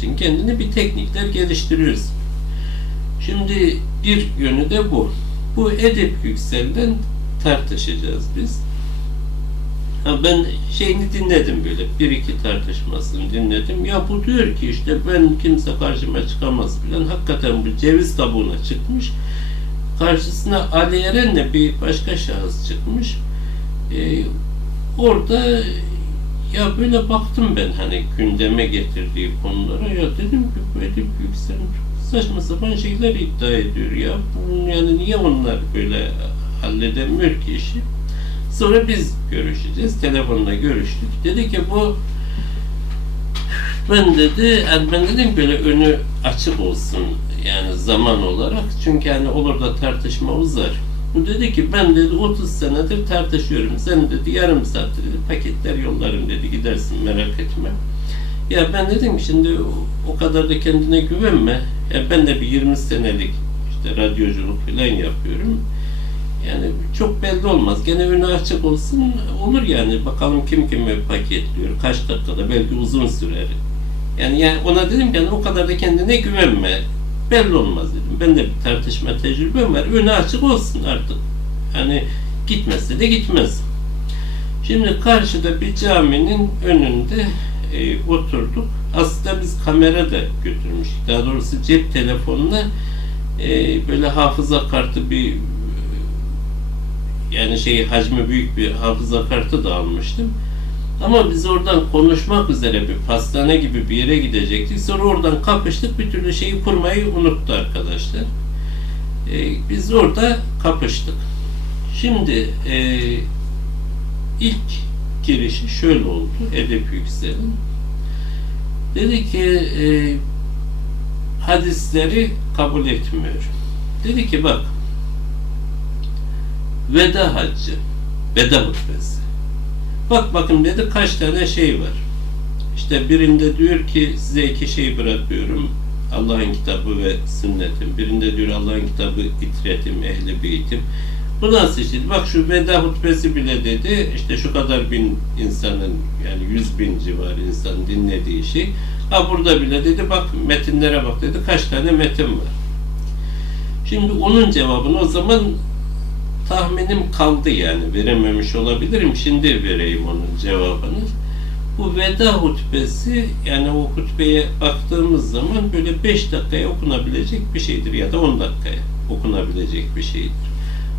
için kendini bir teknikler geliştiriyoruz. Şimdi bir yönü de bu. Bu edep yükselden tartışacağız biz. Ha ben şeyini dinledim böyle bir iki tartışmasını dinledim. Ya bu diyor ki işte ben kimse karşıma çıkamaz filan. Hakikaten bu ceviz kabuğuna çıkmış. Karşısına Ali Eren'le bir başka şahıs çıkmış. Ee, orada ya böyle baktım ben hani gündeme getirdiği konulara ya dedim ki Edip Yüksel saçma sapan şeyler iddia ediyor ya. Yani niye onlar böyle halledemiyor ki işi? Sonra biz görüşeceğiz. Telefonla görüştük. Dedi ki bu ben dedi, ben dedim böyle önü açık olsun yani zaman olarak. Çünkü hani olur da tartışma uzar. Dedi ki ben dedi 30 senedir tartışıyorum. Sen dedi yarım saatte dedi paketler yollarım dedi gidersin merak etme. Ya ben dedim ki şimdi o kadar da kendine güvenme. Ya ben de bir 20 senelik işte radyoculuk falan yapıyorum. Yani çok belli olmaz. Gene önü açık olsun olur yani. Bakalım kim kimi paketliyor. Kaç dakikada belki uzun sürer. Yani, yani ona dedim ki yani o kadar da kendine güvenme. Belli olmaz dedim. Ben de bir tartışma tecrübem var. Önü açık olsun artık. Hani gitmezse de gitmez. Şimdi karşıda bir caminin önünde e, oturduk. Aslında biz kamera da götürmüştük. Daha doğrusu cep telefonuna e, böyle hafıza kartı bir yani şey hacmi büyük bir hafıza kartı da almıştım. Ama biz oradan konuşmak üzere bir pastane gibi bir yere gidecektik. Sonra oradan kapıştık. Bir türlü şeyi kurmayı unuttu arkadaşlar. Ee, biz orada kapıştık. Şimdi e, ilk girişi şöyle oldu. Edep Yüksel'in. Dedi ki e, hadisleri kabul etmiyor. Dedi ki bak veda haccı, veda hutbesi. Bak bakın dedi kaç tane şey var. İşte birinde diyor ki size iki şey bırakıyorum. Allah'ın kitabı ve sünnetim. Birinde diyor Allah'ın kitabı itretim, ehli beytim. Bu nasıl işte? Bak şu veda hutbesi bile dedi. işte şu kadar bin insanın yani yüz bin civarı insanın dinlediği şey. Ha burada bile dedi bak metinlere bak dedi. Kaç tane metin var. Şimdi onun cevabını o zaman tahminim kaldı yani verememiş olabilirim. Şimdi vereyim onun cevabını. Bu veda hutbesi yani o hutbeye baktığımız zaman böyle 5 dakikaya okunabilecek bir şeydir ya da 10 dakikaya okunabilecek bir şeydir.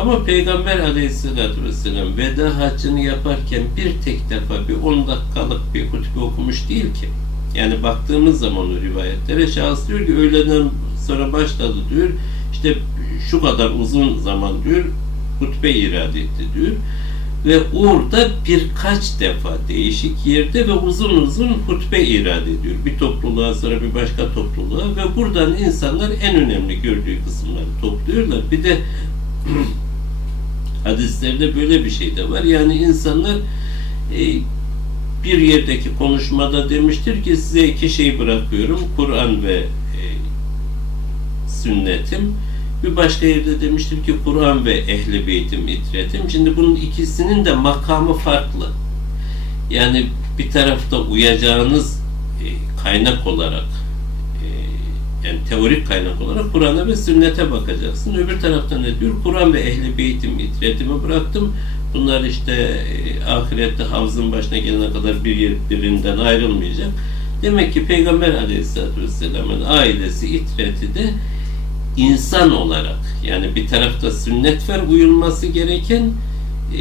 Ama Peygamber aleyhissalatü vesselam veda haccını yaparken bir tek defa bir 10 dakikalık bir hutbe okumuş değil ki. Yani baktığımız zaman o rivayetlere şahıs diyor ki öğleden sonra başladı diyor. İşte şu kadar uzun zaman diyor hutbe irade etti diyor. Ve orada birkaç defa değişik yerde ve uzun uzun hutbe irade ediyor. Bir topluluğa sonra bir başka topluluğa ve buradan insanlar en önemli gördüğü kısımları topluyorlar. Bir de hadislerde böyle bir şey de var. Yani insanlar e, bir yerdeki konuşmada demiştir ki size iki şey bırakıyorum. Kur'an ve e, sünnetim. Bir başka yerde demiştir ki Kur'an ve ehli beytim, itretim. Şimdi bunun ikisinin de makamı farklı. Yani bir tarafta uyacağınız e, kaynak olarak e, yani teorik kaynak olarak Kur'an'a ve sünnete bakacaksın. Öbür tarafta ne diyor? Kur'an ve ehli beytim, itretimi bıraktım. Bunlar işte e, ahirette havzın başına gelene kadar bir yer birinden ayrılmayacak. Demek ki Peygamber Aleyhisselatü Vesselam'ın ailesi, itreti de insan olarak yani bir tarafta sünnet var uyulması gereken e,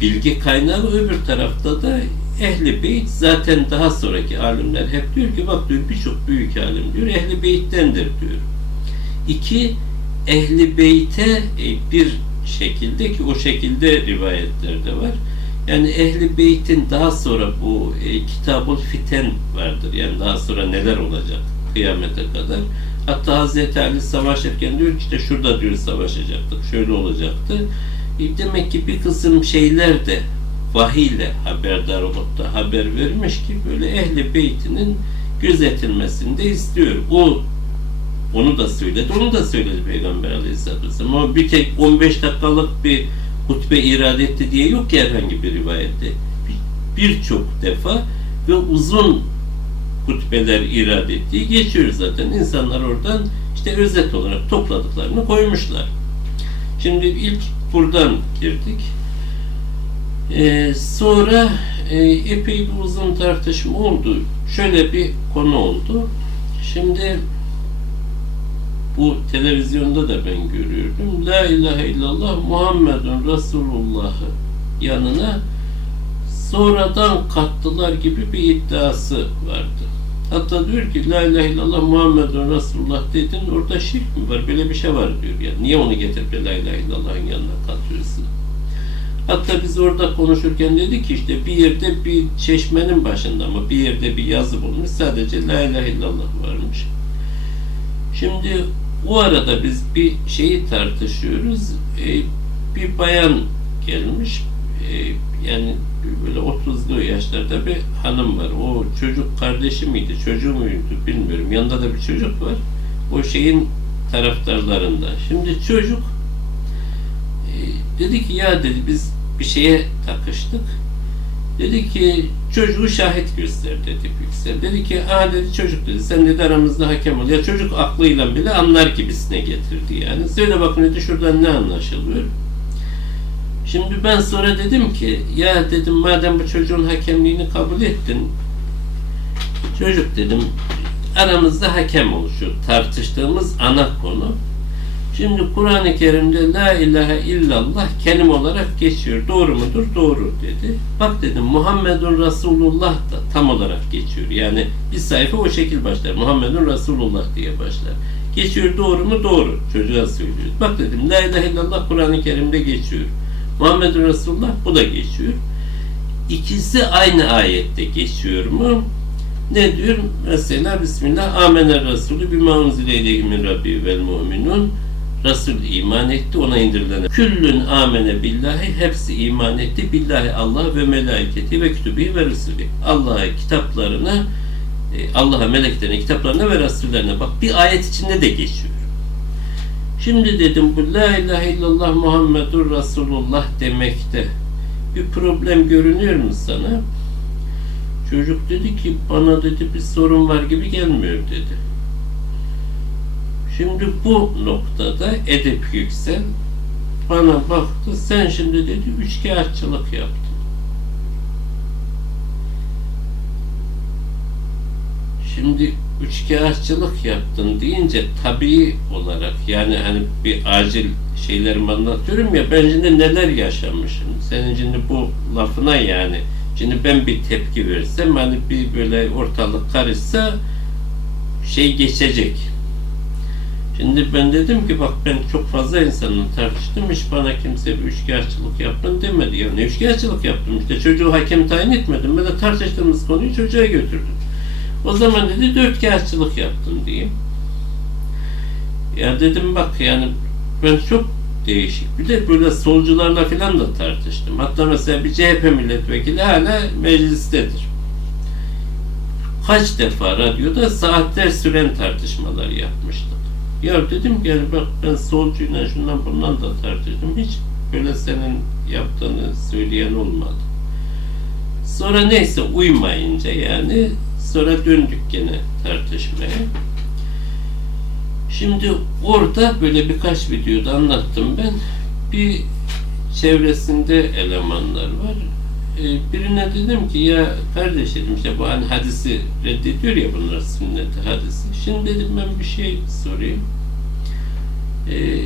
bilgi kaynağı öbür tarafta da ehli beyt zaten daha sonraki alimler hep diyor ki bak diyor birçok büyük alim diyor ehli beyttendir diyor. İki ehli beyte e, bir şekilde ki o şekilde rivayetlerde var. Yani ehli beytin daha sonra bu e, kitabul fiten vardır. Yani daha sonra neler olacak kıyamete kadar. Hatta Hazreti Ali savaşırken diyor ki işte şurada diyor savaşacaktık, şöyle olacaktı. E, demek ki bir kısım şeyler de vahiyle haberdar olup da haber vermiş ki böyle ehli beytinin gözetilmesini de istiyor. O onu da söyledi, onu da söyledi Peygamber Aleyhisselatü Vesselam. Ama bir tek 15 dakikalık bir hutbe irade etti diye yok ki herhangi bir rivayette. Bir- Birçok defa ve uzun hutbeler irad ettiği geçiyor zaten. İnsanlar oradan işte özet olarak topladıklarını koymuşlar. Şimdi ilk buradan girdik. Ee, sonra e, epey bir uzun tartışma oldu. Şöyle bir konu oldu. Şimdi bu televizyonda da ben görüyordum. La ilahe illallah Muhammedun Resulullah'ı yanına sonradan kattılar gibi bir iddiası vardı. Hatta diyor ki La ilahe illallah Muhammedun Resulullah dedin orada şirk mi var? Böyle bir şey var diyor. Yani niye onu getirip La ilahe illallah'ın yanına katıyorsun? Hatta biz orada konuşurken dedik ki işte bir yerde bir çeşmenin başında ama bir yerde bir yazı bulmuş. Sadece La ilahe illallah varmış. Şimdi o arada biz bir şeyi tartışıyoruz. Ee, bir bayan gelmiş. Ee, yani böyle 30'lu yaşlarda bir hanım var. O çocuk kardeşi miydi, çocuğu muydu bilmiyorum. Yanında da bir çocuk var. O şeyin taraftarlarından. Şimdi çocuk e, dedi ki ya dedi biz bir şeye takıştık. Dedi ki çocuğu şahit göster dedi Yüksel. Dedi ki aa dedi çocuk dedi sen dedi aramızda hakem ol. Ya çocuk aklıyla bile anlar gibisine getirdi yani. Söyle bakın dedi şuradan ne anlaşılıyor. Şimdi ben sonra dedim ki ya dedim madem bu çocuğun hakemliğini kabul ettin çocuk dedim aramızda hakem oluşuyor. Tartıştığımız ana konu. Şimdi Kur'an-ı Kerim'de La ilahe illallah kelime olarak geçiyor. Doğru mudur? Doğru dedi. Bak dedim Muhammedun Resulullah da tam olarak geçiyor. Yani bir sayfa o şekil başlar. Muhammedun Resulullah diye başlar. Geçiyor doğru mu? Doğru. Çocuğa söylüyor. Bak dedim La ilahe illallah Kur'an-ı Kerim'de geçiyor. Muhammedun Resulullah bu da geçiyor. İkisi aynı ayette geçiyor mu? Ne diyor? Mesela Bismillah Amener Resulü bima unzile ileyhi min rabbi vel mu'minun Resul iman etti ona indirilen. Küllün amene billahi hepsi iman etti. Billahi Allah ve melaiketi ve kütübi ve resulü. Allah'a kitaplarına e, Allah'a meleklerine, kitaplarına ve rasullerine bak bir ayet içinde de geçiyor. Şimdi dedim bu La ilahe illallah Muhammedur Resulullah demekte bir problem görünüyor mu sana? Çocuk dedi ki bana dedi bir sorun var gibi gelmiyor dedi. Şimdi bu noktada Edip Yüksel bana baktı sen şimdi dedi üçkağıtçılık yaptın. Şimdi üçkağıtçılık yaptın deyince tabii olarak yani hani bir acil şeylerimi anlatıyorum ya ben şimdi neler yaşamışım. Senin şimdi bu lafına yani şimdi ben bir tepki versem hani bir böyle ortalık karışsa şey geçecek. Şimdi ben dedim ki bak ben çok fazla insanla tartıştım hiç bana kimse bir üçkağıtçılık yaptın demedi. Ya ne üçkağıtçılık yaptım işte çocuğu hakem tayin etmedim. Ben de tartıştığımız konuyu çocuğa götürdüm. O zaman dedi dört kağıtçılık yaptım diyeyim. Ya dedim bak yani ben çok değişik. Bir de böyle solcularla falan da tartıştım. Hatta mesela bir CHP milletvekili hala meclistedir. Kaç defa radyoda saatler süren tartışmalar yapmıştık. Ya dedim ki yani bak ben solcuyla şundan bundan da tartıştım. Hiç böyle senin yaptığını söyleyen olmadı. Sonra neyse uymayınca yani sonra döndük gene tartışmaya. Şimdi orada böyle birkaç videoda anlattım ben. Bir çevresinde elemanlar var. Ee, birine dedim ki ya kardeş dedim işte bu hani hadisi reddediyor ya bunlar sünneti hadisi. Şimdi dedim ben bir şey sorayım. Ee,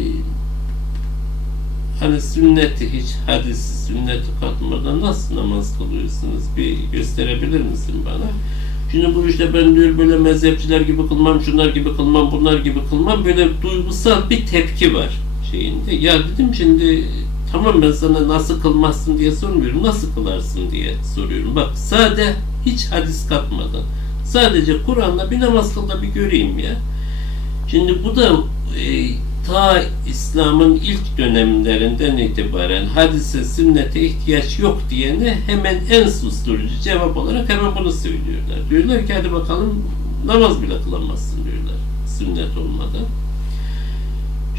hani sünneti hiç hadisi sünneti katmadan nasıl namaz kılıyorsunuz? Bir gösterebilir misin bana? Şimdi bu işte ben diyor böyle mezhepçiler gibi kılmam, şunlar gibi kılmam, bunlar gibi kılmam. Böyle duygusal bir tepki var şeyinde. Ya dedim şimdi tamam ben sana nasıl kılmazsın diye sormuyorum. Nasıl kılarsın diye soruyorum. Bak sade hiç hadis katmadan. Sadece Kur'an'la bir namaz kıl da bir göreyim ya. Şimdi bu da e, ta İslam'ın ilk dönemlerinden itibaren hadise, sünnete ihtiyaç yok diyene hemen en susturucu cevap olarak hemen bunu söylüyorlar. Diyorlar ki hadi bakalım namaz bile kılamazsın diyorlar sünnet olmadan.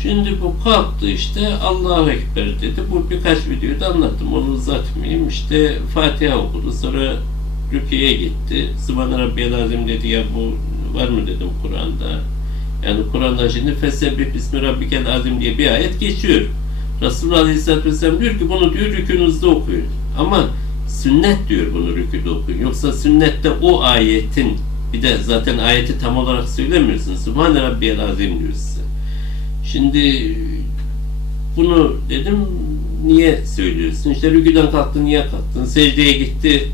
Şimdi bu kalktı işte Allahu Ekber dedi. Bu birkaç videoda anlattım. Onu uzatmayayım. İşte Fatiha okudu. Sonra rüküye gitti. Subhan Rabbiyel Azim dedi ya bu var mı dedim Kur'an'da. Yani Kur'an'da şimdi Fesebbih Bismi Rabbikel Azim diye bir ayet geçiyor. Resulullah Aleyhisselatü Vesselam diyor ki bunu diyor rükünüzde okuyun. Ama sünnet diyor bunu rüküde okuyun. Yoksa sünnette o ayetin bir de zaten ayeti tam olarak söylemiyorsun. Subhane Rabbiyel Azim diyor size. Şimdi bunu dedim niye söylüyorsun? İşte rüküden kalktın niye kalktın? Secdeye gitti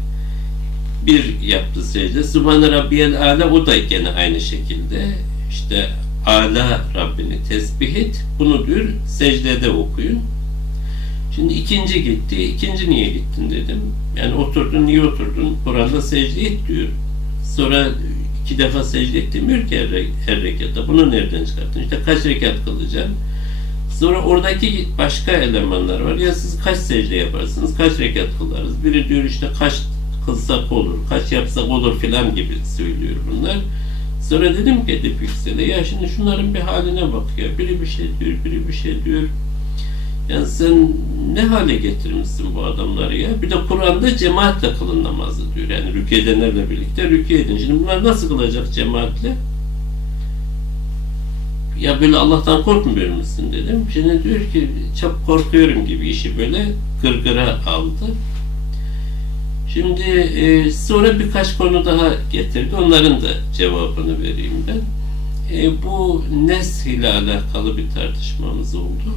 bir yaptı secde. Subhane Rabbiyel Ala o da gene aynı şekilde. İşte Ala Rabbini tesbih et. Bunu diyor secdede okuyun. Şimdi ikinci gitti. İkinci niye gittin dedim. Yani oturdun niye oturdun? Kur'an'da secde et diyor. Sonra iki defa secde et demiyor ki her, her rekatta. Bunu nereden çıkarttın? İşte kaç rekat kılacaksın? Sonra oradaki başka elemanlar var. Ya siz kaç secde yaparsınız? Kaç rekat kılarız? Biri diyor işte kaç kılsak olur, kaç yapsak olur filan gibi söylüyor bunlar. Sonra dedim ki Edip Yüksel'e ya şimdi şunların bir haline bak ya. Biri bir şey diyor, biri bir şey diyor. Yani sen ne hale getirmişsin bu adamları ya? Bir de Kur'an'da cemaatle kılın namazı diyor. Yani rükû edenlerle birlikte rükû edin. Şimdi bunlar nasıl kılacak cemaatle? Ya böyle Allah'tan korkmuyor musun dedim. Şimdi diyor ki çok korkuyorum gibi işi böyle gırgıra aldı. Şimdi e, sonra birkaç konu daha getirdi. Onların da cevabını vereyim ben. E, bu nes ile alakalı bir tartışmamız oldu.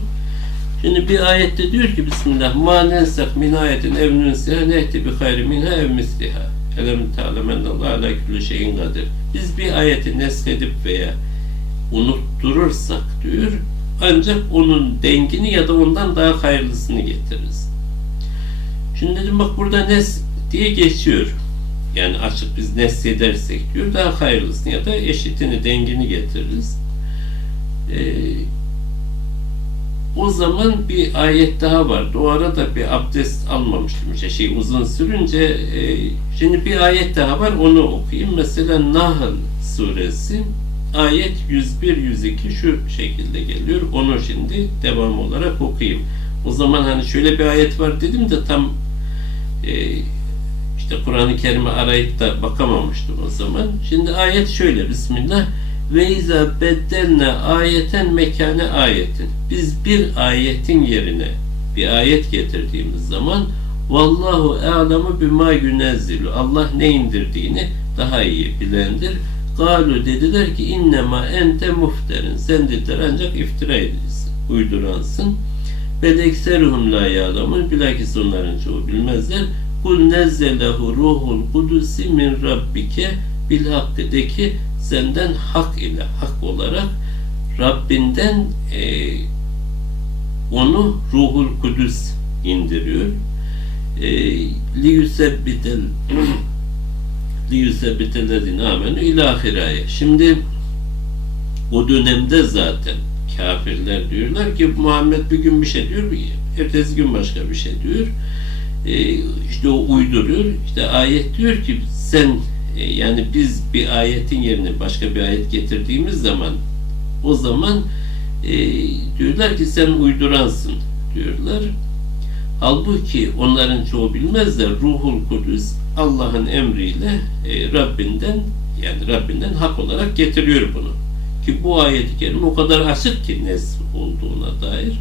Şimdi bir ayette diyor ki Bismillah ma nensek min ayetin ev nunsiha nehti bi hayri minha ev misliha. Elem ta'lemennallahu ala kulli şeyin kadir. Biz bir ayeti neskedip veya unutturursak diyor ancak onun dengini ya da ondan daha hayırlısını getiririz. Şimdi dedim bak burada nes diye geçiyor. Yani açık biz nesli diyor daha hayırlısını ya da eşitini, dengini getiririz. Ee, o zaman bir ayet daha vardı. O arada bir abdest almamıştım. İşte şey uzun sürünce e, şimdi bir ayet daha var onu okuyayım. Mesela Nahl suresi ayet 101-102 şu şekilde geliyor. Onu şimdi devam olarak okuyayım. O zaman hani şöyle bir ayet var dedim de tam e, işte Kur'an-ı Kerim'i arayıp da bakamamıştım o zaman. Şimdi ayet şöyle Bismillah ve izâ beddelne ayeten mekane ayetin. Biz bir ayetin yerine bir ayet getirdiğimiz zaman vallahu a'lemu bima yunezzilu. Allah ne indirdiğini daha iyi bilendir. Galu dediler ki innema ente mufterin. Sen dediler ancak iftira edilsin, uyduransın. Bel ekseruhum la ya'lemun. Bilakis onların çoğu bilmezler. Kul nezzelehu ruhul kudusi min rabbike bil hakkı de ki senden hak ile hak olarak Rabbinden e, onu ruhul kudüs indiriyor. E, li yusebbitel li yusebbitellezine amenü ilahiraya. Şimdi o dönemde zaten kafirler diyorlar ki Muhammed bir gün bir şey diyor, ertesi gün başka bir şey diyor. E, işte o uyduruyor. İşte ayet diyor ki sen e, yani biz bir ayetin yerine başka bir ayet getirdiğimiz zaman o zaman e, diyorlar ki sen uyduransın diyorlar. Halbuki onların çoğu bilmezler. Ruhul Kudüs Allah'ın emriyle e, Rabbinden yani Rabbinden hak olarak getiriyor bunu. Ki bu ayet-i kerime o kadar açık ki nes olduğuna dair.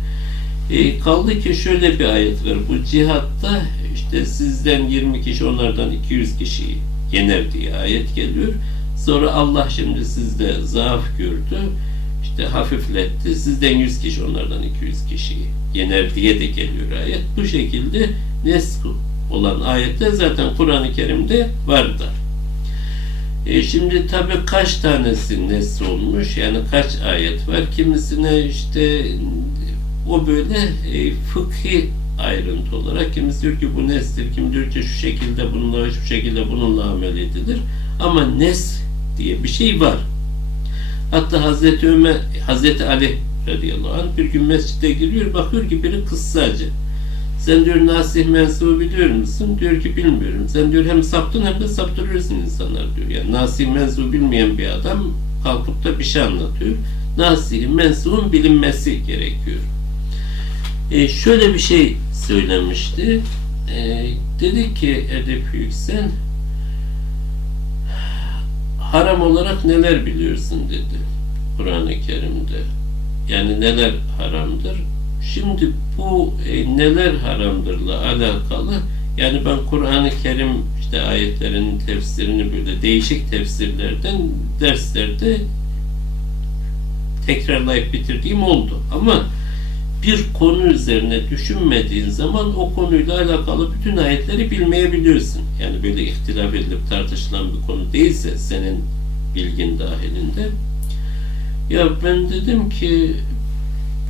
E, kaldı ki şöyle bir ayet var. Bu cihatta işte sizden 20 kişi onlardan 200 kişiyi yener diye ayet geliyor. Sonra Allah şimdi sizde zaaf gördü. İşte hafifletti. Sizden 100 kişi onlardan 200 kişiyi yener diye de geliyor ayet. Bu şekilde nesku olan ayetler zaten Kur'an-ı Kerim'de vardı. E şimdi tabi kaç tanesi nes olmuş yani kaç ayet var kimisine işte o böyle e, fıkhi ayrıntı olarak kimisi diyor ki bu nestir, kim diyor ki şu şekilde bununla şu şekilde bununla amel edilir. Ama nes diye bir şey var. Hatta Hazreti Ömer, Hazreti Ali radıyallahu anh bir gün mescide giriyor, bakıyor ki biri kıssacı. Sen diyor nasih mensubu biliyor musun? Diyor ki bilmiyorum. Sen diyor hem saptın hem de saptırıyorsun insanlar diyor. Yani nasih mensubu bilmeyen bir adam kalkıp da bir şey anlatıyor. Nasih mensubun bilinmesi gerekiyor. E, şöyle bir şey söylemişti. E, dedi ki Edip Yüksel haram olarak neler biliyorsun dedi Kur'an-ı Kerim'de. Yani neler haramdır? Şimdi bu e, neler haramdırla alakalı yani ben Kur'an-ı Kerim işte ayetlerin tefsirini böyle değişik tefsirlerden derslerde tekrarlayıp bitirdiğim oldu. Ama bir konu üzerine düşünmediğin zaman o konuyla alakalı bütün ayetleri bilmeyebiliyorsun. Yani böyle ihtilaf edilip tartışılan bir konu değilse senin bilgin dahilinde. Ya ben dedim ki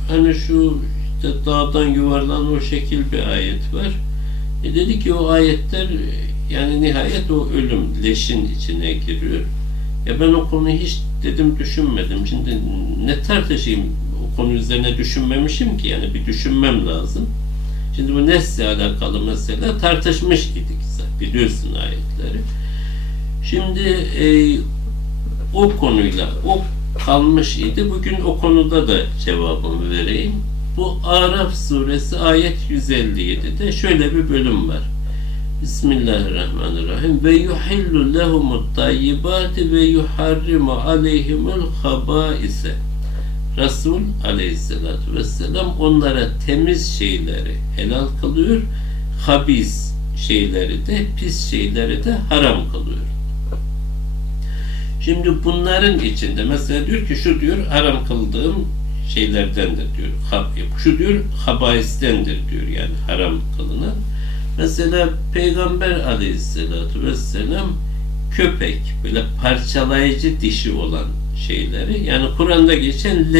hani şu işte dağdan yuvarlanan o şekil bir ayet var. E dedi ki o ayetler yani nihayet o ölüm leşin içine giriyor. Ya ben o konuyu hiç dedim düşünmedim. Şimdi ne tartışayım o konu üzerine düşünmemişim ki yani bir düşünmem lazım. Şimdi bu nesle alakalı mesela tartışmış idik zaten biliyorsun ayetleri. Şimdi e, o konuyla o kalmış idi. Bugün o konuda da cevabımı vereyim. Bu Araf suresi ayet 157'de şöyle bir bölüm var. Bismillahirrahmanirrahim. Ve yuhillu lehumut tayyibati ve yuharrimu aleyhimul habaise. Resul aleyhissalatü vesselam onlara temiz şeyleri helal kılıyor, habis şeyleri de, pis şeyleri de haram kılıyor. Şimdi bunların içinde mesela diyor ki şu diyor haram kıldığım şeylerdendir diyor. Şu diyor habaistendir diyor yani haram kılınan. Mesela Peygamber aleyhissalatü vesselam köpek böyle parçalayıcı dişi olan şeyleri yani Kur'an'da geçen le